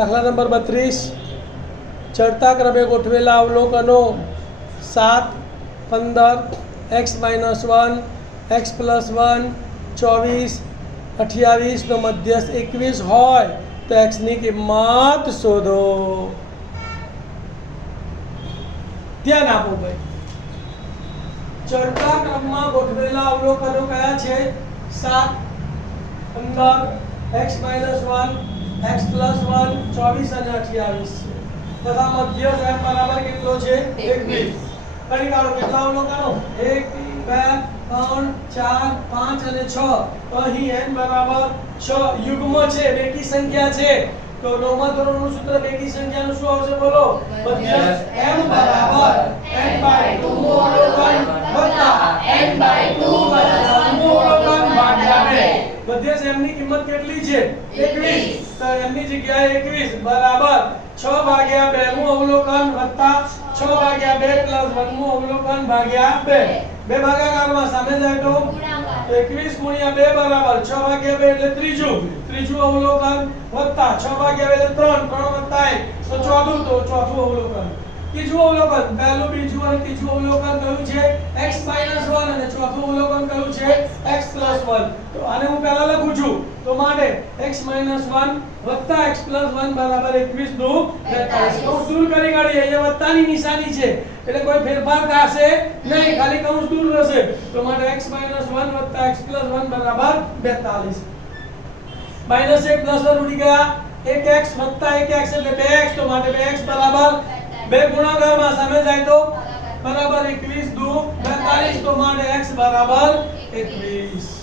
દાખલા નંબર 32 ચડતા ક્રમે ગોઠવેલા અવલોકનો 7, 15, x - 1, x + 1, 24, 28 નો મધ્યસ્થ 21 હોય તો x ની કિંમત શોધો. ધ્યાન આપો ભાઈ. ચડતા ક્રમમાં ગોઠવેલા અવલોકનો કયા છે? 7, 15, x - 1, x + 1, 24 અને 28 છે. તથા મધ્યસ્થ m બરાબર કેટલો છે? 21. ફરી કાઢો કેટલા અવલોકનો? 1, 2, 3, 4, 5 અને 6. તો અહીં n બરાબર 6 યુગ્મ છે, બેકી સંખ્યા છે. તો નવમા ધોરણનું સૂત્ર બેકી સંખ્યાનું શું આવશે બોલો? મધ્યસ્થ m બરાબર n/2 અવલોકન વત્તા n/2 અવલોકન ભાગ્યા 2. મધ્યસ્થ m ની કિંમત કેટલી છે? 21. તો m ની જગ્યાએ 21 બરાબર 6/2 નું અવલોકન વત્તા 6/2 + 1 નું અવલોકન ભાગ્યા 2. બે ભાગાકારમાં સામે જાય તો 21 × 2 બરાબર 6/2 એટલે ત્રીજું અવલોકન વત્તા 6/2 એટલે 3 વત્તા 1 તો ચોથું અવલોકન. ત્રીજું અવલોકન, પહેલું, બીજું અને ત્રીજું અવલોકન કયું છે? x - 1 અને ચોથું અવલોકન કયું છે? x + 1. તો આને હું પહેલા લખું છું. તો માટે x - 1 વત્તા x + 1 બરાબર 21 નું 42. કૌંસ દૂર કરી કાઢીએ. અહીંયા વત્તાની નિશાની છે એટલે કોઈ ફેરફાર થશે નહીં, ખાલી કૌંસ દૂર રહેશે. તો માટે x - 1 વત્તા x + 1 બરાબર 42. -1 + 1 ઉડી ગયા. 1x વત્તા 1x એટલે 2x. તો માટે 2x બરાબર 2 ગુણાકારમાં સામે જાય તો બરાબર 21 × 2 = 42. તો માટે x બરાબર 21.